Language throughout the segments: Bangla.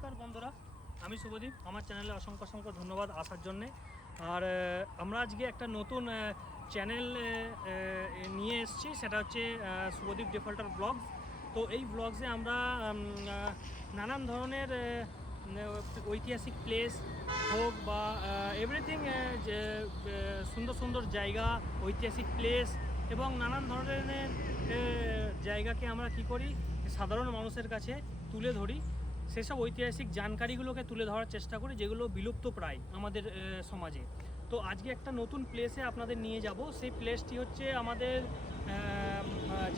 নমস্কার বন্ধুরা, আমি শুভদীপ। আমার চ্যানেলে অসংখ্য অসংখ্য ধন্যবাদ আসার জন্যে। আর আমরা আজকে একটা নতুন চ্যানেল নিয়ে এসেছি, সেটা হচ্ছে শুভদীপ ডিফল্টার ব্লগস। তো এই ব্লগসে আমরা নানান ধরনের ঐতিহাসিক প্লেস হোক বা এভরিথিং, সুন্দর সুন্দর জায়গা, ঐতিহাসিক প্লেস এবং নানান ধরনের জায়গাকে আমরা কি করি, সাধারণ মানুষের কাছে তুলে ধরি। সেসব ঐতিহাসিক জানকারিগুলোকে তুলে ধরার চেষ্টা করি যেগুলো বিলুপ্ত প্রায় আমাদের সমাজে। তো আজকে একটা নতুন প্লেসে আপনাদের নিয়ে যাব। সেই প্লেসটি হচ্ছে আমাদের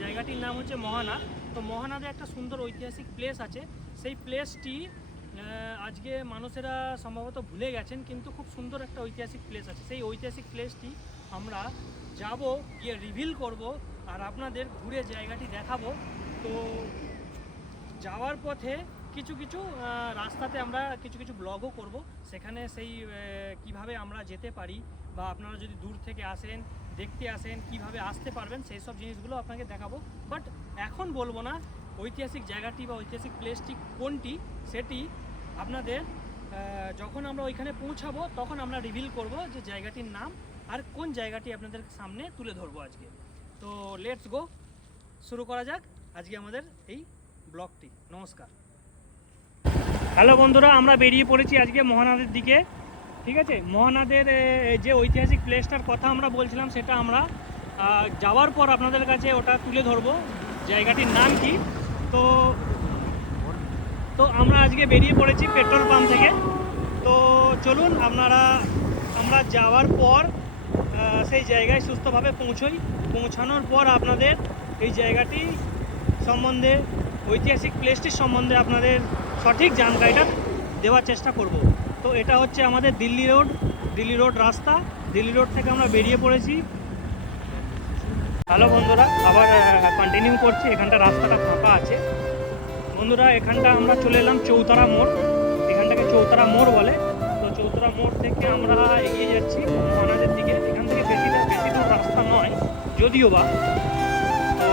জায়গাটির নাম হচ্ছে মহানাদ। তো মহানাদে একটা সুন্দর ঐতিহাসিক প্লেস আছে। সেই প্লেসটি আজকে মানুষেরা সম্ভবত ভুলে গেছেন, কিন্তু খুব সুন্দর একটা ঐতিহাসিক প্লেস আছে। সেই ঐতিহাসিক প্লেসটি আমরা যাব, গিয়ে রিভিল করব আর আপনাদের ঘুরে জায়গাটি দেখাবো। তো যাওয়ার পথে কিছু কিছু রাস্তাতে আমরা কিছু কিছু ব্লগও করব। সেখানে সেই কিভাবে আমরা যেতে পারি বা আপনারা যদি দূর থেকে আসেন, দেখতে আসেন, কিভাবে আসতে পারবেন, সেই সব জিনিসগুলো আপনাকে দেখাবো। বাট এখন বলবো না ঐতিহাসিক জায়গাটি বা ঐতিহাসিক প্লেসটি কোনটি, সেটি আপনাদের যখন আমরা ওইখানে পৌঁছাবো তখন আমরা রিভিল করব যে জায়গাটির নাম আর কোন জায়গাটি আপনাদের সামনে তুলে ধরবো আজকে। তো লেটস গো, শুরু করা যাক আজকে আমাদের এই ব্লগটি। নমস্কার। হ্যালো বন্ধুরা, আমরা বেরিয়ে পড়েছি আজকে মহানাদের দিকে। ঠিক আছে, মহানাদের যে ঐতিহাসিক প্লেসটার কথা আমরা বলছিলাম, সেটা আমরা যাওয়ার পর আপনাদের কাছে ওটা তুলে ধরবো জায়গাটির নাম কি। তো তো আমরা আজকে বেরিয়ে পড়েছি পেট্রোল পাম্প থেকে। তো চলুন আমরা যাওয়ার পর সেই জায়গায় সুস্থভাবে পৌঁছানোর পর আপনাদের এই জায়গাটি সম্বন্ধে, ঐতিহাসিক প্লেসটির সম্বন্ধে আপনাদের সঠিক জানকারিটা দেওয়ার চেষ্টা করব। তো এটা হচ্ছে আমাদের দিল্লি রোড রাস্তা। দিল্লি রোড থেকে আমরা বেরিয়ে পড়েছি। হ্যালো বন্ধুরা, আবার কন্টিনিউ করছি। এখানটা রাস্তাটা ফাঁকা আছে বন্ধুরা। এখানটা আমরা চলে এলাম চৌতারা মোড়। এখানটাকে চৌতারা মোড় বলে। তো চৌতারা মোড় থেকে আমরা এগিয়ে যাচ্ছি মহানাদের দিকে। এখান থেকে বেশি দূর রাস্তা নয় যদিও বা। তো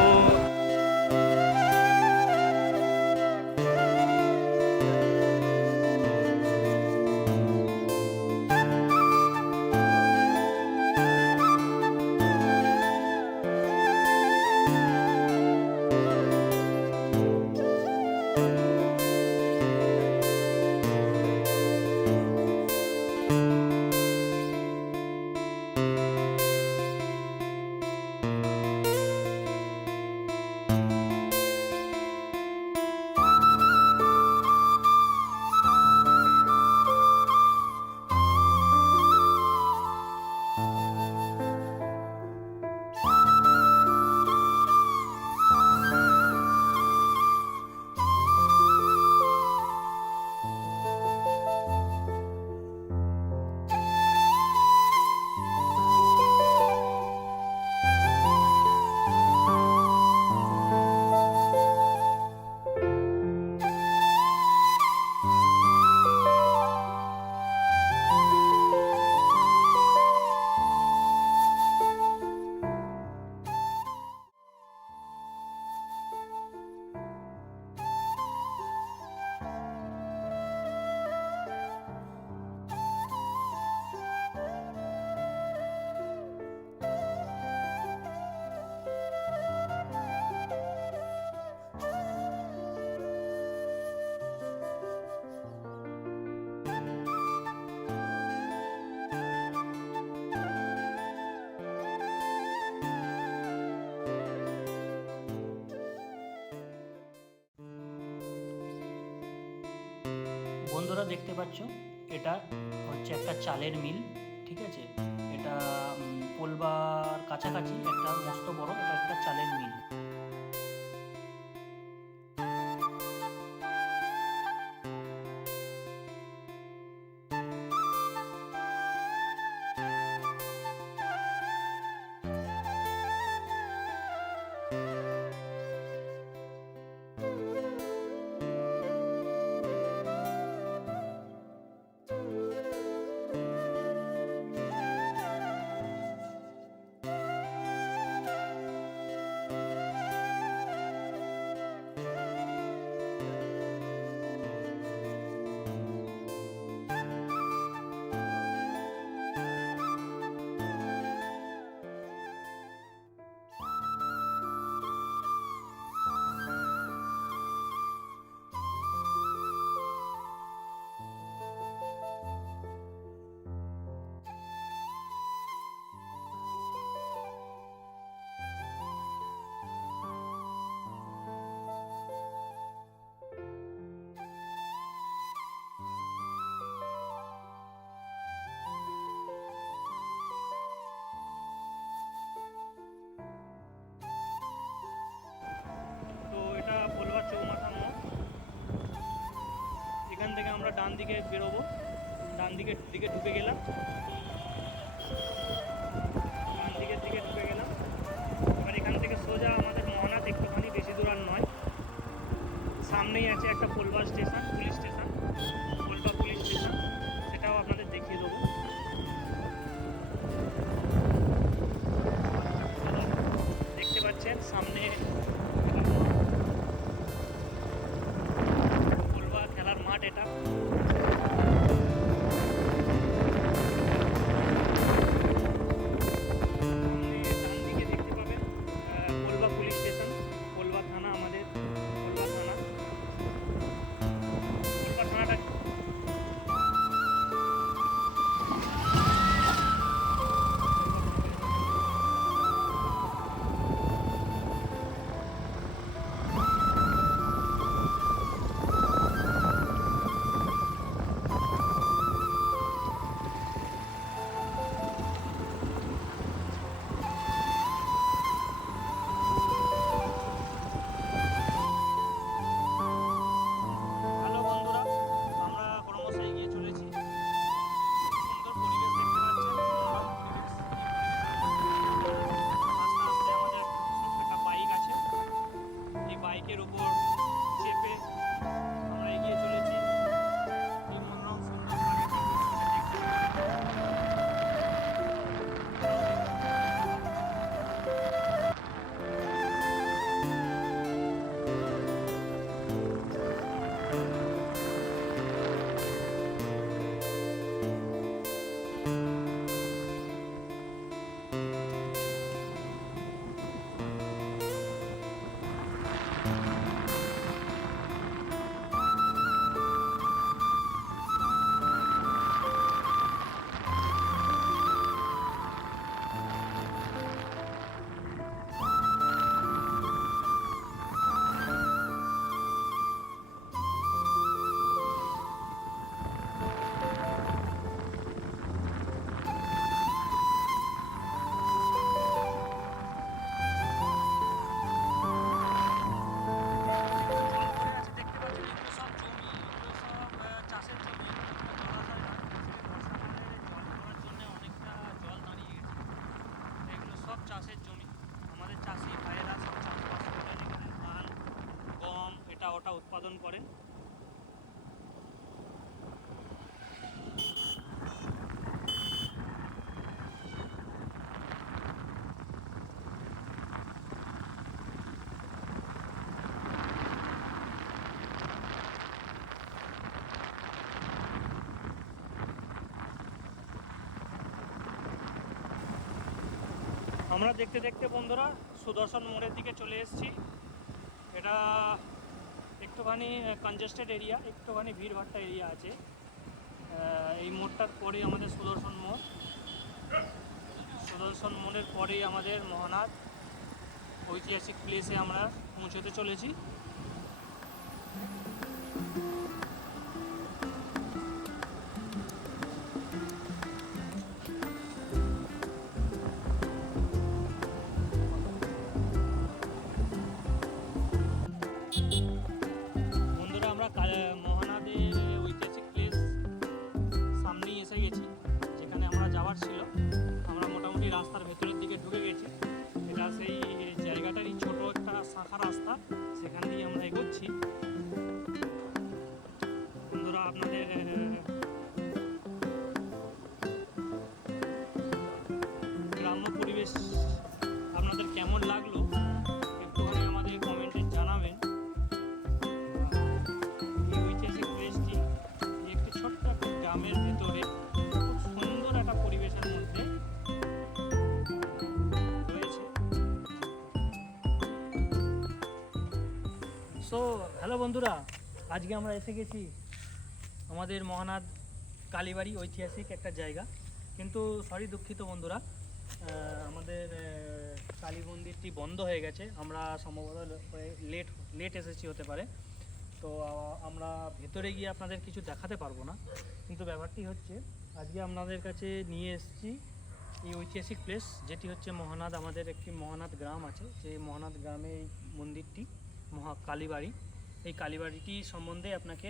বন্ধুরা দেখতে পাচ্ছ, এটা হচ্ছে একটা চালের মিল। ঠিক আছে, এটা পোলবার কাছাকাছি একটা মস্ত বড় এটা একটা চালের মিল। থেকে আমরা ডান দিকে বেরোবো, ডান দিকে ঢুকে গেলাম, ডান দিকের দিকে ঢুকে গেলাম। এবার এখান থেকে সোজা আমাদের মহানাদ, একটুখানি বেশি দূর আর নয়। সামনেই আছে একটা Colaba station, police station, Colaba police station, সেটাও আপনাদের দেখিয়ে দেবো। দেখতে পাচ্ছেন সামনে কোলবা খেলার মাঠ এটা। ডান দিকে দেখতে পাবেন কোলবা পুলিশ স্টেশন, কোলবা থানা, আমাদের কোলবা থানা। কোলবা থানাটা হ্যালো বন্ধুরা, আমরা ক্রমশ এগিয়ে চলেছি। সুন্দর পরিবেশ দেখতে পাচ্ছেন, মনোরম পরিবেশ। আস্তে আস্তে আমাদের একটা বাইক আছে, এই বাইকের উপর চেপে আমরা এগিয়ে চলেছি। এই মনোরম সুন্দর প্রাকৃতিক দৃশ্যটা দেখতে চাষের জমি। আমাদের চাষি ভাইয়েরা সব চাষবাস করেন, এখানে ধান, গম, এটা ওটা উৎপাদন করেন। আমরা দেখতে দেখতে বন্ধুরা সুদর্শন মোড়ের দিকে চলে এসেছি। এটা একটুখানি কনজেস্টেড এরিয়া, একটুখানি ভিড়ভাট্টা এরিয়া আছে। এই মোড়টার পরেই আমাদের সুদর্শন মোড়, সুদর্শন মোড়ের পরেই আমাদের মহানাদ ঐতিহাসিক প্লেসে আমরা পৌঁছতে চলেছি। বন্ধুরা আমরা মহানাদের ঐতিহাসিক প্লেস সামনেই এসে গেছি, যেখানে আমরা যাওয়ার ছিল। আমরা মোটামুটি রাস্তার ভেতরের দিকে ঢুকে গেছি। এটা সেই জায়গাটারই ছোট একটা শাখা রাস্তা, সেখান দিয়ে আমরা এগোচ্ছি। বন্ধুরা আপনাদের গ্রাম্য পরিবেশ আপনাদের কেমন লাগলো একটুখানি আমাদের কমেন্টে জানাবেন। এই ঐতিহাসিক প্লেসটি একটি ছোট্ট একটা গ্রামের ভেতরে খুব সুন্দর একটা পরিবেশের মধ্যে রয়েছে। সো হ্যালো বন্ধুরা, আজকে আমরা এসে গেছি আমাদের মহানাদ কালীবাড়ি, ঐতিহাসিক একটা জায়গা। কিন্তু দুঃখিত বন্ধুরা, আমাদের কালী মন্দিরটি বন্ধ হয়ে গেছে। আমরা সম্ভবত লেট এসেছি হতে পারে, তো আমরা ভেতরে গিয়ে আপনাদের কিছু দেখাতে পারবো না। কিন্তু ব্যাপারটি হচ্ছে আজকে আপনাদের কাছে নিয়ে এসেছি এই ঐতিহাসিক প্লেস, যেটি হচ্ছে মহানাদ। আমাদের একটি মহানাদ গ্রাম আছে, সেই মহানাদ গ্রামে এই মন্দিরটি কালীবাড়ি। এই কালীবাড়িটি সম্বন্ধে আপনাকে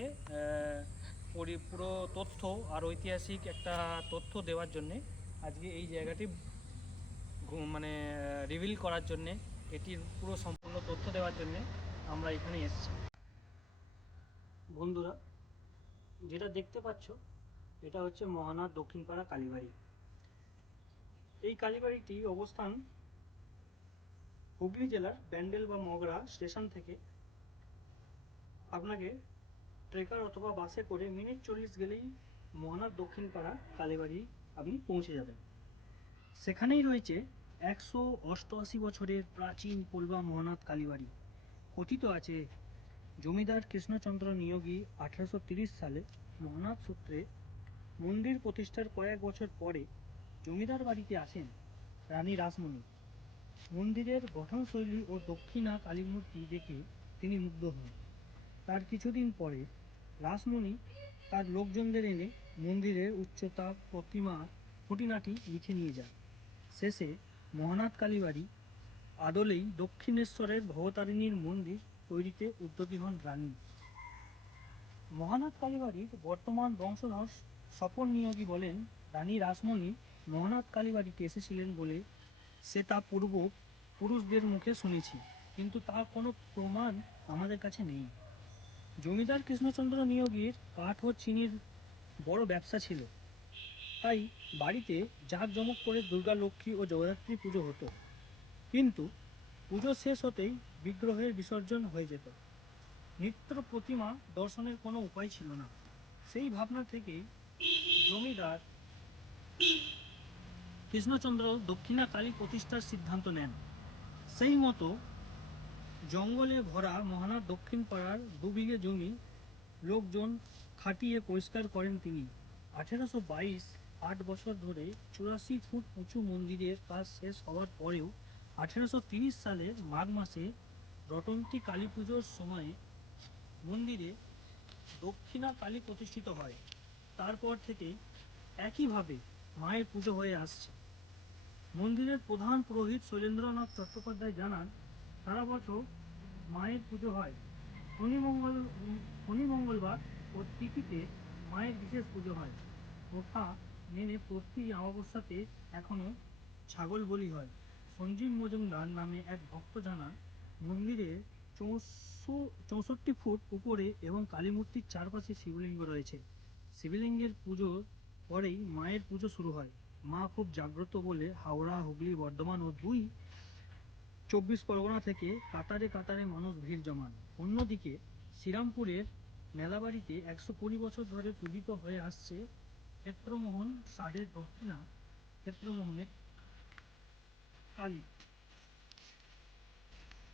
পুরো তথ্য আর ঐতিহাসিক একটা তথ্য দেওয়ার জন্যে আজকে এই জায়গাটি মানে রিভিল করার জন্যে, এটির পুরো সম্পূর্ণ তথ্য দেওয়ার জন্যে আমরা এখানে এসেছি। বন্ধুরা, যেটা দেখতে পাচ্ছ এটা হচ্ছে মহানাথ দক্ষিণপাড়া কালীবাড়ি। এই কালীবাড়িটি অবস্থান হুগলি জেলার ব্যান্ডেল বা মগরা স্টেশন থেকে আপনাকে ট্রেকার অথবা বাসে করে মিনিট 40 গেলেই মহানাথ দক্ষিণপাড়া কালীবাড়ি আপনি পৌঁছে যাবেন। সেখানেই রয়েছে 188 বছরের প্রাচীন পূর্বা মহানাথ কালীবাড়ি। কথিত আছে জমিদার কৃষ্ণচন্দ্র নিয়োগী 1830 সালে মহানাথ সূত্রে মন্দির প্রতিষ্ঠার কয়েক বছর পরে জমিদার বাড়িতে আসেন রানী রাসমণি। মন্দিরের গঠনশৈলী ও দক্ষিণা কালীমূর্তি দেখে তিনি মুগ্ধ হন। তার কিছুদিন পরে রাসমণি তার লোকজনদের এনে মন্দিরের উচ্চতা, প্রতিমা, খুঁটিনাটি লিখে নিয়ে যান। শেষে মহানাথ কালীবাড়ি আদলেই দক্ষিণেশ্বরের ভবতারিণীর মন্দির তৈরিতে উদ্যোগী হন রানী। মহানাথ কালীবাড়ির বর্তমান বংশধর স্বপন নিয়োগী বলেন, রানী রাসমণি মহানাথ কালীবাড়িতে এসেছিলেন বলে সে তা পুরুষদের মুখে শুনেছি, কিন্তু তার কোনো প্রমাণ আমাদের কাছে নেই। জমিদার কৃষ্ণচন্দ্র নিয়োগীর কাঠ ও চিনির বড় ব্যবসা ছিল, তাই বাড়িতে জাঁকজমক করে দুর্গা, লক্ষ্মী ও জগদ্ধাত্রী পুজো হতো। কিন্তু পুজো শেষ হতেই বিগ্রহের বিসর্জন হয়ে যেত। নিত্য প্রতিমা দর্শনের কোনো উপায় ছিল না। সেই ভাবনা থেকেই জমিদার কৃষ্ণচন্দ্র দক্ষিণা কালী প্রতিষ্ঠার সিদ্ধান্ত নেন। সেই মতো জঙ্গলে ভরা মহানাথ দক্ষিণ পাড়ার 2 বিঘে জমি লোকজন খাটিয়ে পরিষ্কার করেন তিনি। 1822 8 বছর ধরে 84 ফুট উঁচু মন্দিরের কাজ শেষ হওয়ার পরেও 1830 সালের মাঘ মাসে রটন্তী কালী পুজোর সময়ে মন্দিরে দক্ষিণা কালী প্রতিষ্ঠিত হয়। তারপর থেকে একইভাবে মায়ের পুজো হয়ে আসছে। মন্দিরের প্রধান পুরোহিত শৈলেন্দ্রনাথ চট্টোপাধ্যায় জানান, সারা বছর মায়ের পুজো হয়। শনি মঙ্গলবার ও তিথিতে মায়ের বিশেষ পুজো হয়। প্রথা মেনে প্রতি অমাবস্যাতে এখনো ছাগল বলি হয়। সঞ্জীব মজুমদার নামে এক ভক্ত জানান, মন্দিরের 64 ফুট উপরে এবং কালীমূর্তির চারপাশে শিবলিঙ্গ রয়েছে। শিবলিঙ্গের পুজোর পরেই মায়ের পুজো শুরু হয়। মা খুব জাগ্রত বলে হাওড়া, হুগলি, বর্ধমান ও 24 পরগনা থেকে কাতারে কাতারে মানুষ ভিড় জমান। অন্যদিকে শ্রীরামপুরের মেলাবাড়িতে 120 বছর ধরে পূজিত হয়ে আসছে ক্ষেত্রমোহন সাধের দক্ষিণা ক্ষেত্রমোহনের কালী।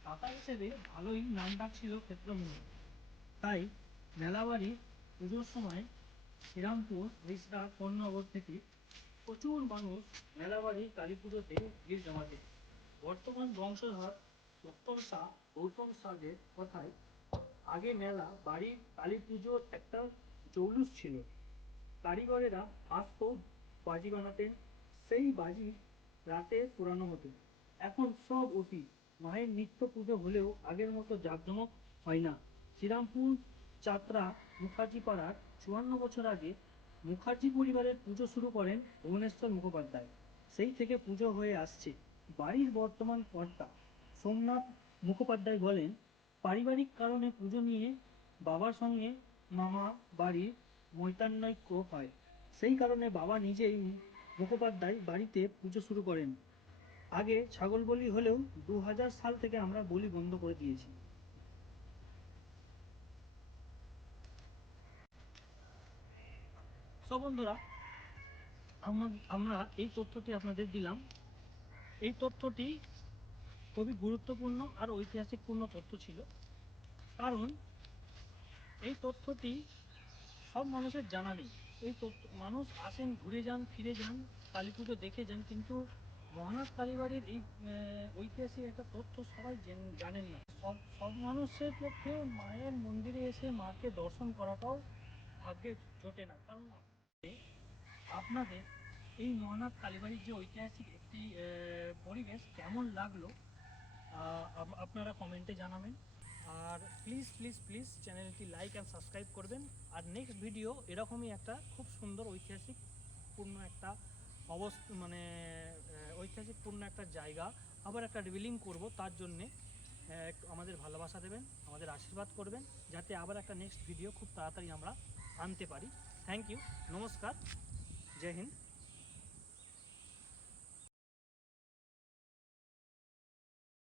কাকা হিসেবে ভালোই নামডাক ছিল ক্ষেত্রমোহন, তাই মেলাবাড়ির পুজোর সময় শ্রীরামপুর, রিষড়া, কোন্নগর থেকে প্রচুর মানুষ মেলাবাড়ির কালী পুজোতে ভিড় জমাতে। বর্তমান বংশধর গৌতম সাদের কথায় আগে মেলা বাড়ির কালী পুজোর একটা জৌলুস ছিল। কারিগরেরা আসতো, বাজি বানাতেন, সেই বাজি রাতে পোড়ানো হতো। এখন সব অতীত। মায়ের নিত্য পুজো হলেও আগের মতো জাঁকজমক হয় না। শ্রীরামপুর চাতরা মুখার্জি পাড়ার 54 বছর আগে মুখার্জি পরিবারের পুজো শুরু করেন ভুবনেশ্বর মুখোপাধ্যায়। সেই থেকে পুজো হয়ে আসছে। বাড়ির বর্তমান কর্তা সোমনাথ মুখোপাধ্যায় বলেন, পারিবারিক কারণে পুজো নিয়ে বাবার সঙ্গে মামা বাড়ির মৈত্রান্নৈক্য হয়। সেই কারণে বাবা নিজেই মুখোপাধ্যায় বাড়িতে পুজো শুরু করেন। আগে ছাগল বলি হলেও 2000 সাল থেকে আমরা বলি বন্ধ করে দিয়েছি। সো বন্ধুরা, আমরা এই তথ্যটি আপনাদের দিলাম। এই তথ্যটি খুবই গুরুত্বপূর্ণ আর ঐতিহাসিকপূর্ণ তথ্য ছিল, কারণ এই তথ্যটি সব মানুষের জানা নেই। এই তথ্য মানুষ আসেন, ঘুরে যান, ফিরে যান, কালী পুজো দেখে যান, কিন্তু মহানাথ কালীবাড়ির এই ঐতিহাসিক একটা তথ্য সবাই জানেন না। সব সব মানুষের পক্ষে মায়ের মন্দিরে এসে মাকে দর্শন করাটাও ভাগ্যে জোটে না। কারণ আপনাদের এই মহানাথ কালীবাড়ির যে ঐতিহাসিক একটি পরিবেশ কেমন লাগলো আপনারা কমেন্টে জানাবেন। আর প্লিজ প্লিজ প্লিজ চ্যানেলটি লাইক অ্যান্ড সাবস্ক্রাইব করবেন। আর নেক্সট ভিডিও এরকমই একটা খুব সুন্দর ঐতিহাসিকপূর্ণ একটা মানে ঐতিহাসিকপূর্ণ একটা জায়গা আবার একটা রিভিলিং করব, তার জন্যে একটু আমাদের ভালোবাসা দেবেন, আমাদের আশীর্বাদ করবেন, যাতে আবার একটা নেক্সট ভিডিও খুব তাড়াতাড়ি আমরা আনতে পারি। থ্যাংক ইউ, নমস্কার, জয় হিন্দ।